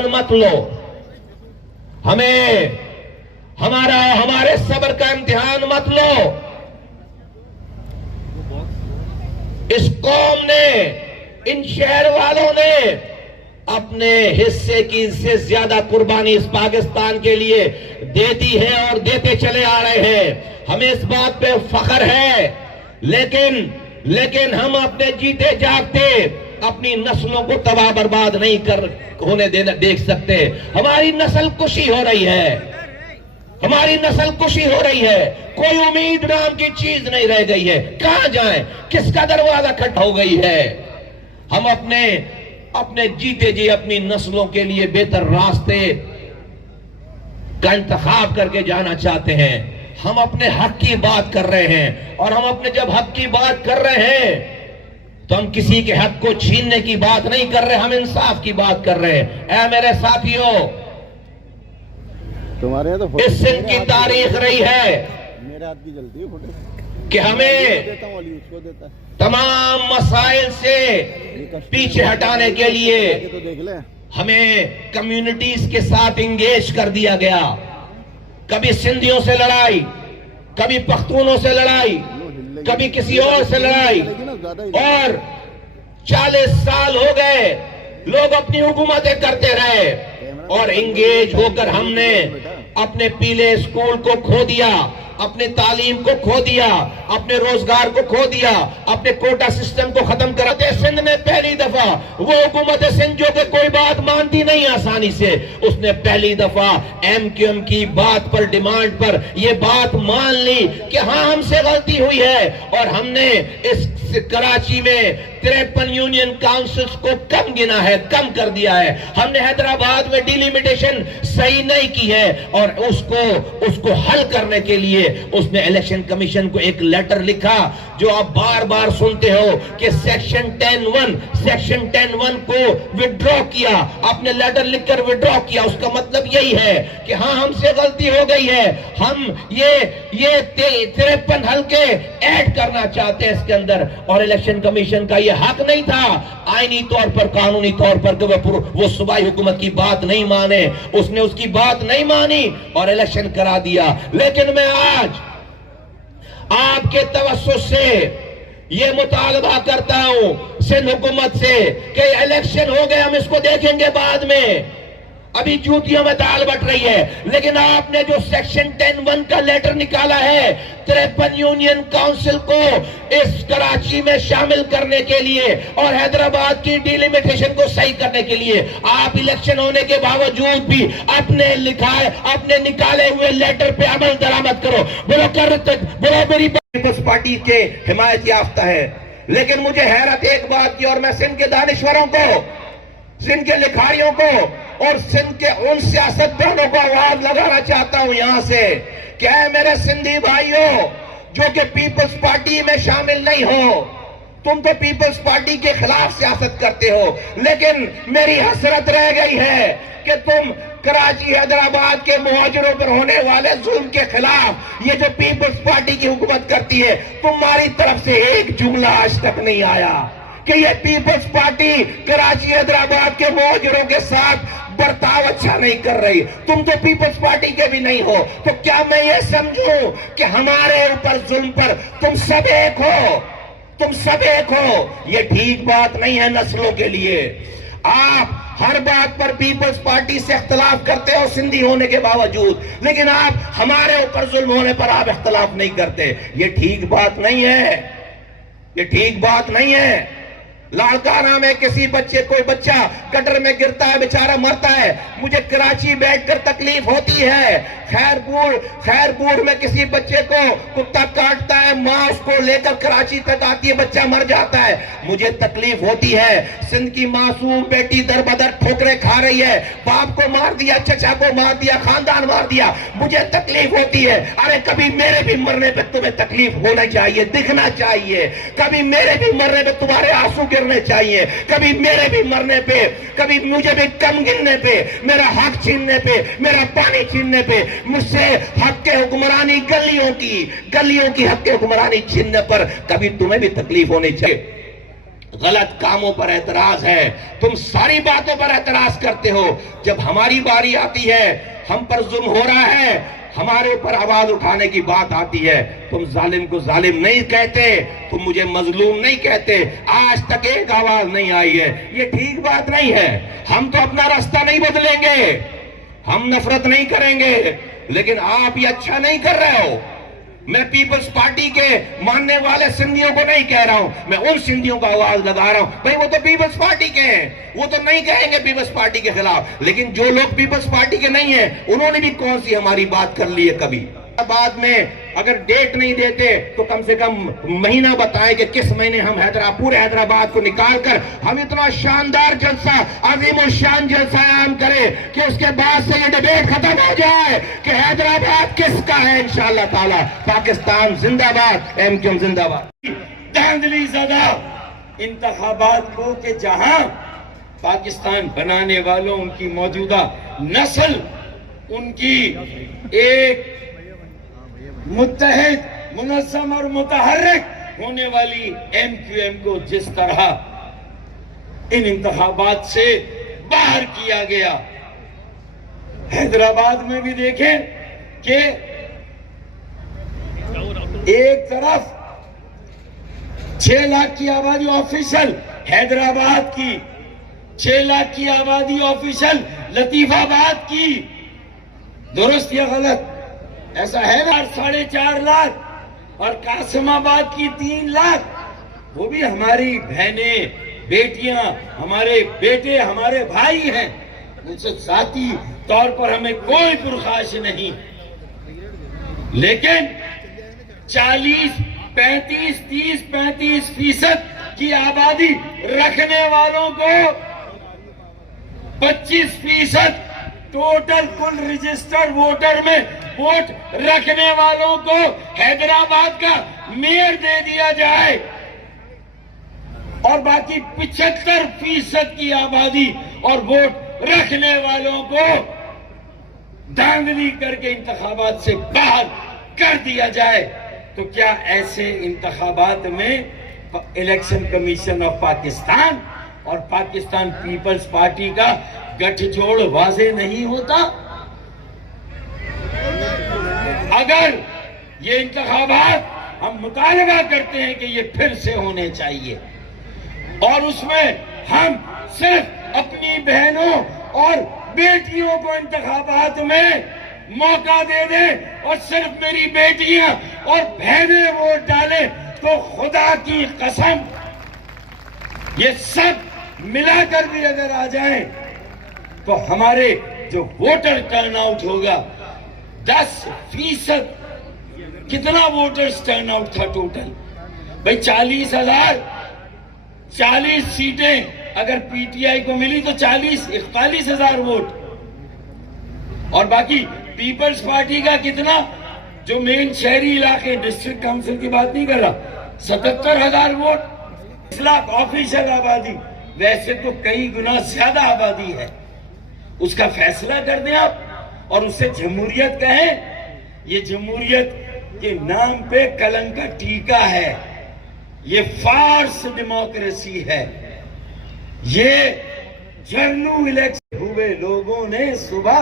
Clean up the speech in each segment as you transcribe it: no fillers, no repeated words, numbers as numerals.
امتحان مت لو، ہمارے صبر کا امتحان مت لو۔ اس قوم نے، ان شہر والوں نے اپنے حصے کی سے زیادہ قربانی اس پاکستان کے لیے دیتی ہے اور دیتے چلے آ رہے ہیں۔ ہمیں اس بات پہ فخر ہے، لیکن ہم اپنے جیتے جاگتے اپنی نسلوں کو تباہ برباد نہیں ہونے دیکھ سکتے۔ ہماری نسل کشی ہو رہی ہے، ہماری نسل کشی ہو رہی ہے، کوئی امید نام کی چیز نہیں رہ گئی ہے۔ کہاں جائیں؟ کس کا دروازہ کھٹا ہو گئی ہے؟ ہم اپنے جیتے جی اپنی نسلوں کے لیے بہتر راستے کا انتخاب کر کے جانا چاہتے ہیں۔ ہم اپنے حق کی بات کر رہے ہیں، اور ہم اپنے جب حق کی بات کر رہے ہیں تو ہم کسی کے حق کو چھیننے کی بات نہیں کر رہے، ہم انصاف کی بات کر رہے ہیں۔ اے میرے ساتھیوں، اس سندھ کی تاریخ رہی ہے کہ ہمیں تمام مسائل سے پیچھے ہٹانے کے لیے ہمیں کمیونٹیز کے ساتھ انگیج کر دیا گیا۔ کبھی سندھیوں سے لڑائی، کبھی پختونوں سے لڑائی، کبھی کسی اور سے لڑائی، اور 40 سال ہو گئے لوگ اپنی حکومتیں کرتے رہے، اور انگیج ہو کر ہم نے اپنے پیلے اسکول کو کھو دیا، اپنے تعلیم کو کھو دیا، اپنے روزگار کو کھو دیا، اپنے کوٹا سسٹم کو ختم کر دیا۔ سندھ نے پہلی دفعہ، وہ حکومت سندھ جو کہ کوئی بات مانتی نہیں آسانی سے، اس نے پہلی دفعہ ایم کیو ایم کی بات پر، ڈیمانڈ پر یہ بات مان لی کہ ہاں ہم سے غلطی ہوئی ہے، اور ہم نے اس کراچی میں 53 یونین کاؤنسلز کو کم گنا ہے، کم کر دیا ہے۔ ہم نے حیدرآباد میں ڈیلیمیٹیشن صحیح نہیں کی ہے، اور اس کو حل کرنے کے لیے اس نے الیکشن کمیشن کو ایک لیٹر لکھا، جو آپ بار بار سنتے ہو کہ سیکشن 10(1) کو وڈرا کیا، اپنے لیٹر لکھ کر وڈرا کیا۔ اس کا مطلب یہی ہے کہ ہاں ہم سے غلطی ہو گئی ہے، ہم یہ 53 حلقے ایڈ کرنا چاہتے ہیں اس کے اندر، اور الیکشن کمیشن کا یہ حق نہیں تھا آئینی طور پر، قانونی طور پر، کہ وہ صوبائی حکومت کی بات نہیں مانے۔ اس نے اس کی بات نہیں مانی اور الیکشن کرا دیا۔ لیکن میں آج آپ کے توسط سے یہ مطالبہ کرتا ہوں سندھ حکومت سے کہ الیکشن ہو گئے، ہم اس کو دیکھیں گے بعد میں، ابھی چوتیوں میں دال بٹ رہی ہے، لیکن آپ نے جو سیکشن 10(1) کا لیٹر نکالا ہے 53 یونین کاؤنسل کو اس کراچی میں شامل کرنے کے لیے اور حیدرآباد کی ڈیلیمیٹیشن کو صحیح کرنے کے لیے، آپ الیکشن ہونے کے باوجود بھی اپنے نکالے ہوئے لیٹر پہ عمل درآمد کرو۔ بولو میری پیپلز پارٹی کے حمایت یافتہ ہے، لیکن مجھے حیرت ایک بات کی، اور میں سندھ کے دانشوروں کو، سندھ کے لکھاریوں کو اور سندھ کے ان سیاستدانوں کو آواز لگانا چاہتا ہوں یہاں سے کہ اے میرے سندھی بھائیوں جو کہ پیپلز پارٹی میں شامل نہیں ہو، تم تو پیپلز پارٹی کے خلاف سیاست کرتے ہو، لیکن میری حسرت رہ گئی ہے کہ تم کراچی حیدرآباد کے مہاجروں پر ہونے والے ظلم کے خلاف یہ جو پیپلز پارٹی کی حکومت کرتی ہے، تمہاری طرف سے ایک جملہ آج تک نہیں آیا کہ یہ پیپلز پارٹی کراچی حیدرآباد کے مہاجروں کے ساتھ برتاؤ اچھا نہیں کر رہی۔ تم تو پیپلز پارٹی کے بھی نہیں ہو، تو کیا میں یہ سمجھوں کہ ہمارے اوپر ظلم پر تم سب ایک ہو؟ تم سب ایک ہو؟ یہ ٹھیک بات نہیں ہے نسلوں کے لیے۔ آپ ہر بات پر پیپلز پارٹی سے اختلاف کرتے ہو سندھی ہونے کے باوجود، لیکن آپ ہمارے اوپر ظلم ہونے پر آپ اختلاف نہیں کرتے۔ یہ ٹھیک بات نہیں ہے، یہ ٹھیک بات نہیں ہے۔ لاڑکانہ میں کسی کوئی بچہ گٹر میں گرتا ہے، بیچارہ مرتا ہے، مجھے کراچی بیٹھ کر تکلیف ہوتی ہے۔ خیرپور میں کسی بچے کو کتا کاٹتا ہے، ماں اس کو لے کر کراچی تک آتی ہے، بچہ مر جاتا ہے، مجھے تکلیف ہوتی ہے۔ سندھ کی معصوم بیٹی در بدر ٹھوکریں کھا رہی ہے، باپ کو مار دیا، چچا کو مار دیا، خاندان مار دیا، مجھے تکلیف ہوتی ہے۔ ارے کبھی میرے بھی مرنے پہ تمہیں تکلیف ہونا چاہیے، دکھنا چاہیے، کبھی میرے بھی مرنے پہ تمہارے آنسو گرنے چاہیے، کبھی میرے بھی مرنے پہ، کبھی مجھے بھی کم گننے پہ، میرا حق چھیننے پہ، میرا پانی چھیننے پہ، مجھ سے حق کے حکمرانی گلیوں کی حق کے حکمرانی چھیننے پر کبھی تمہیں بھی تکلیف ہونی چاہیے۔ غلط کاموں پر اعتراض ہے، تم ساری باتوں پر اعتراض کرتے ہو. جب ہماری باری آتی ہے، ہم پر ظلم ہو رہا ہے، ہمارے اوپر آواز اٹھانے کی بات آتی ہے، تم ظالم کو ظالم نہیں کہتے، تم مجھے مظلوم نہیں کہتے. آج تک ایک آواز نہیں آئی ہے. یہ ٹھیک بات نہیں ہے. ہم تو اپنا راستہ نہیں بدلیں گے، ہم نفرت نہیں کریں گے، لیکن آپ یہ اچھا نہیں کر رہے ہو. میں پیپلز پارٹی کے ماننے والے سندھیوں کو نہیں کہہ رہا ہوں، میں ان سندھیوں کا آواز لگا رہا ہوں. بھئی وہ تو پیپلز پارٹی کے ہیں، وہ تو نہیں کہیں گے پیپلز پارٹی کے خلاف، لیکن جو لوگ پیپلز پارٹی کے نہیں ہیں انہوں نے بھی کون سی ہماری بات کر لی ہے کبھی؟ بعد میں اگر ڈیٹ نہیں دیتے تو کم سے کم مہینہ بتائیں کہ کس مہینے ہم پورے حیدرآباد کو نکال کر ہم اتنا شاندار جلسہ، عظیم الشان جلسہ عام کریں کہ اس کے بعد سے یہ ڈیبیٹ ختم ہو جائے کہ حیدرآباد کس کا ہے. انشاءاللہ تعالی پاکستان زندہ باد، ایم کیو ایم زندہ باد. دھاندلی زدہ انتخابات کو کہ جہاں پاکستان بنانے والوں، ان کی موجودہ نسل، ان کی ایک متحد، منظم اور متحرک ہونے والی ایم کیو ایم کو جس طرح ان انتخابات سے باہر کیا گیا. حیدرآباد میں بھی دیکھیں کہ ایک طرف 6 لاکھ کی آبادی آفیشل حیدرآباد کی، 6 لاکھ کی آبادی آفیشل لطیف آباد کی. درست یا غلط؟ ایسا ہے نا. 4.5 لاکھ اور قاسم آباد کی 3 لاکھ، وہ بھی ہماری بہنیں، بیٹیاں، ہمارے بیٹے، ہمارے بھائی ہیں. ان سے ذاتی طور پر ہمیں کوئی پرخاش نہیں، لیکن 35% کی آبادی رکھنے والوں کو 25% ٹوٹل کل رجسٹر ووٹر میں ووٹ رکھنے والوں کو حیدرآباد کا میئر دے دیا جائے، اور باقی 75% کی آبادی اور ووٹ رکھنے والوں کو دھاندلی کر کے انتخابات سے باہر کر دیا جائے. تو کیا ایسے انتخابات میں الیکشن کمیشن آف پاکستان اور پاکستان پیپلز پارٹی کا گٹھ جوڑ واضح نہیں ہوتا؟ اگر یہ انتخابات ہم مطالبہ کرتے ہیں کہ یہ پھر سے ہونے چاہیے، اور اس میں ہم صرف اپنی بہنوں اور بیٹیوں کو انتخابات میں موقع دے دیں اور صرف میری بیٹیاں اور بہنیں ووٹ ڈالیں، تو خدا کی قسم یہ سب ملا کر بھی اگر آ جائیں تو ہمارے جو ووٹر ٹرن آؤٹ ہوگا 10%. کتنا ووٹرز ٹرن آؤٹ تھا ٹوٹل؟ بھئی 40 سیٹیں اگر پی ٹی آئی کو ملی تو 41,000 ووٹ، اور باقی پیپلز پارٹی کا کتنا؟ جو مین شہری علاقے، ڈسٹرکٹ کاؤنسل کی بات نہیں کر رہا، 77,000 ووٹ. 10 لاکھ آفیشل آبادی، ویسے تو کئی گنا زیادہ آبادی ہے. اس کا فیصلہ کر دیں آپ اور اسے جمہوریت کہیں. یہ جمہوریت کے نام پہ کلنک کا ٹیکا ہے، یہ فارس ڈیموکریسی ہے. یہ جرنو الیکشن ہوئے لوگوں نے صبح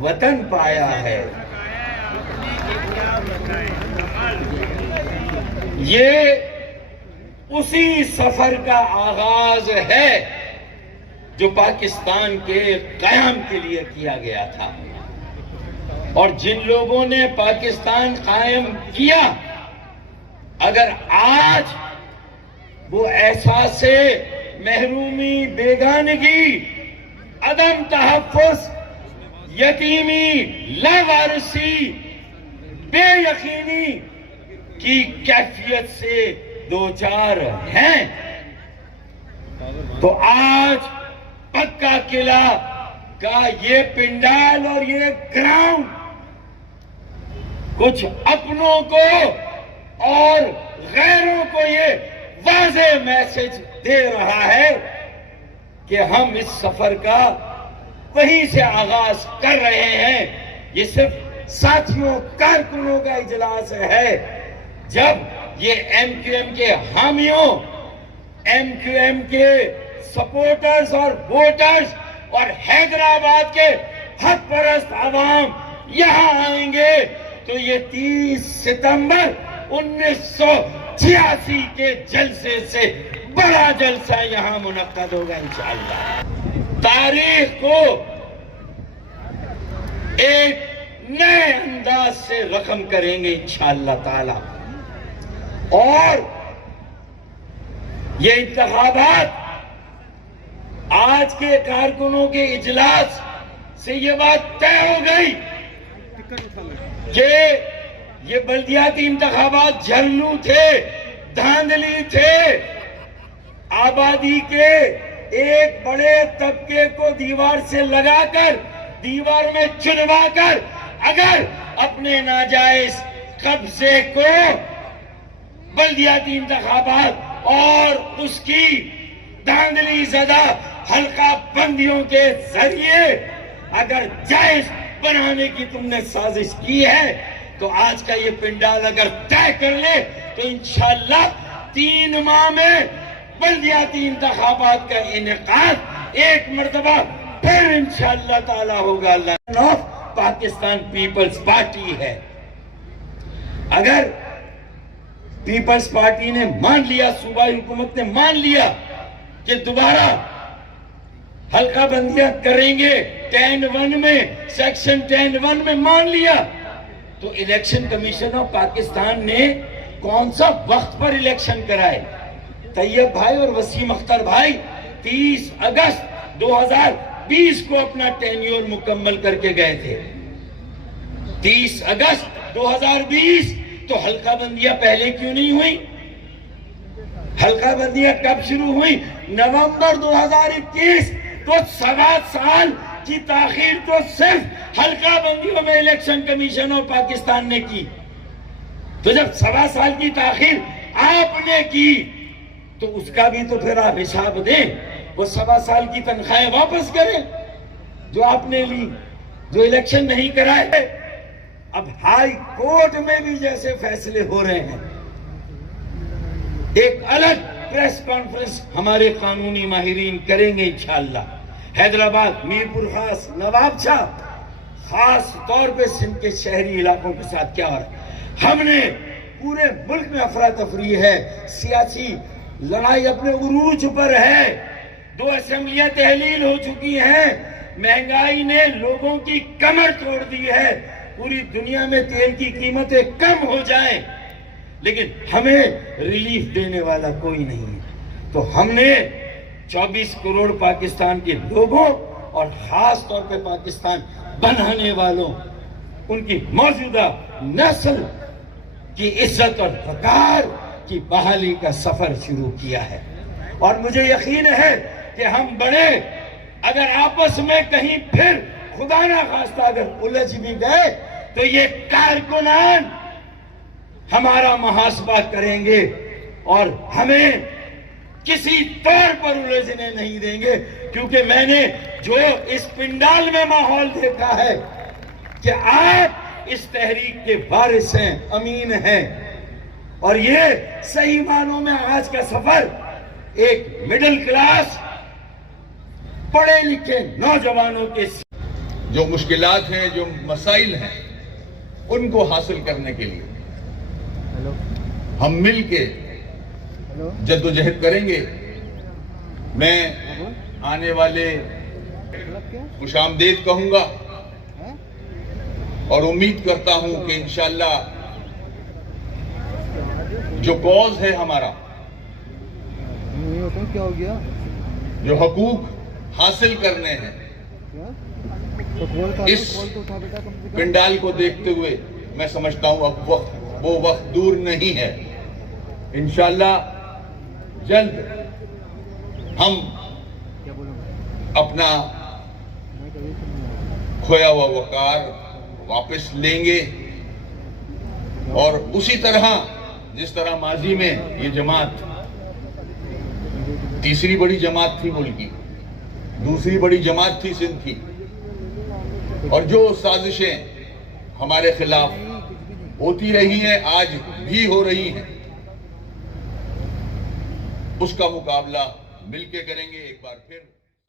وطن پایا ہے. یہ اسی سفر کا آغاز ہے جو پاکستان کے قیام کے لیے کیا گیا تھا. اور جن لوگوں نے پاکستان قائم کیا، اگر آج وہ احساس محرومی، بیگانگی، عدم تحفظ، یتیمی، لاوارثی، بے یقینی کی کیفیت سے دوچار ہیں، تو آج پکا قلعہ کا یہ پنڈال اور یہ گراؤنڈ کچھ اپنوں کو اور غیروں کو یہ واضح میسج دے رہا ہے کہ ہم اس سفر کا وہیں سے آغاز کر رہے ہیں. یہ صرف ساتھیوں، کارکنوں کا اجلاس ہے. جب یہ ایم کیو ایم کے حامیوں، MQM کے سپورٹرز اور ووٹرز اور حیدرآباد کے حق پرست عوام یہاں آئیں گے تو یہ 30 ستمبر 1986 کے جلسے سے بڑا جلسہ یہاں منعقد ہوگا انشاءاللہ. تاریخ کو ایک نئے انداز سے رقم کریں گے انشاءاللہ تعالی. اور یہ انتخابات آج کے کارکنوں کے اجلاس سے یہ بات طے ہو گئی کہ یہ بلدیاتی انتخابات جھرلو تھے, دھاندلی تھے. آبادی کے ایک بڑے طبقے کو دیوار سے لگا کر, دیوار میں چنوا کر اگر اپنے ناجائز قبضے کو بلدیاتی انتخابات اور اس کی دھاندلی زدہ حلقہ بندیوں کے ذریعے اگر جائز بنانے کی تم نے سازش کی ہے تو آج کا یہ پنڈال اگر طے کر لے تو انشاءاللہ 3 ماہ میں بلدیاتی انتخابات کا انعقاد ایک مرتبہ پھر انشاءاللہ تعالی ہوگا. اللہ پاکستان پیپلز پارٹی ہے. اگر پیپلز پارٹی نے مان لیا, صوبائی حکومت نے مان لیا کہ دوبارہ حلقہ بندیاں کریں گے 10(1) میں, سیکشن 10(1) میں مان لیا, تو الیکشن کمیشن آف پاکستان نے کون سا وقت پر الیکشن کرائے؟ طیب بھائی اور وسیم اختر بھائی 30 اگست 2020 کو اپنا ٹینیور مکمل کر کے گئے تھے. 30 اگست 2020 تو حلقہ بندیاں پہلے کیوں نہیں ہوئی؟ حلقہ بندیاں کب شروع ہوئی؟ نومبر 2021. تو 7 سال کی تاخیر تو صرف حلقہ بندیوں میں الیکشن کمیشن آف پاکستان نے کی. تو جب 7 سال کی تاخیر آپ نے کی تو اس کا بھی تو پھر آپ حساب دیں. وہ 7 سال کی تنخواہیں واپس کریں جو آپ نے لی, جو الیکشن نہیں کرائے. اب ہائی کورٹ میں بھی جیسے فیصلے ہو رہے ہیں, ایک الگ پریس کانفرنس ہمارے قانونی ماہرین کریں گے انشاءاللہ. حیدرآباد, میرپور خاص, نواب شاہ, خاص طور پہ سندھ کے شہری علاقوں کے ساتھ کیا ہو رہا ہے. ہم نے پورے ملک میں افراتفری ہے, سیاسی لڑائی اپنے عروج پر ہے, 2 اسمبلیاں تحلیل ہو چکی ہیں, مہنگائی نے لوگوں کی کمر توڑ دی ہے, پوری دنیا میں تیل کی قیمتیں کم ہو جائیں لیکن ہمیں ریلیف دینے والا کوئی نہیں ہے. تو ہم نے 24 کروڑ پاکستان کے لوگوں اور خاص طور پہ پاکستان بنانے والوں, ان کی موجودہ نسل کی عزت اور وقار کی بحالی کا سفر شروع کیا ہے. اور مجھے یقین ہے کہ ہم بڑے اگر آپس میں کہیں پھر خدا نہ خواستہ اگر الجھ بھی گئے تو یہ کارکنان ہمارا محاسبہ کریں گے اور ہمیں کسی طور پر الجھنے نہیں دیں گے, کیونکہ میں نے جو اس پنڈال میں ماحول دیکھا ہے کہ آپ اس تحریک کے وارث ہیں, امین ہیں, اور یہ صحیح معنوں میں آج کا سفر ایک مڈل کلاس پڑھے لکھے نوجوانوں کے جو مشکلات ہیں, جو مسائل ہیں, ان کو حاصل کرنے کے لیے ہم مل کے جدوجہد کریں گے. میں آنے والے خوش آمدید کہوں گا اور امید کرتا ہوں کہ انشاءاللہ جو کاز ہے ہمارا, جو حقوق حاصل کرنے ہیں, اس پنڈال کو دیکھتے ہوئے میں سمجھتا ہوں اب وہ وقت دور نہیں ہے. انشاءاللہ جلد ہم اپنا کھویا ہوا وقار واپس لیں گے اور اسی طرح جس طرح ماضی میں یہ جماعت تیسری بڑی جماعت تھی ملک کی, دوسری بڑی جماعت تھی سندھ کی, اور جو سازشیں ہمارے خلاف ہوتی رہی ہیں آج بھی ہو رہی ہیں, اس کا مقابلہ مل کے کریں گے. ایک بار پھر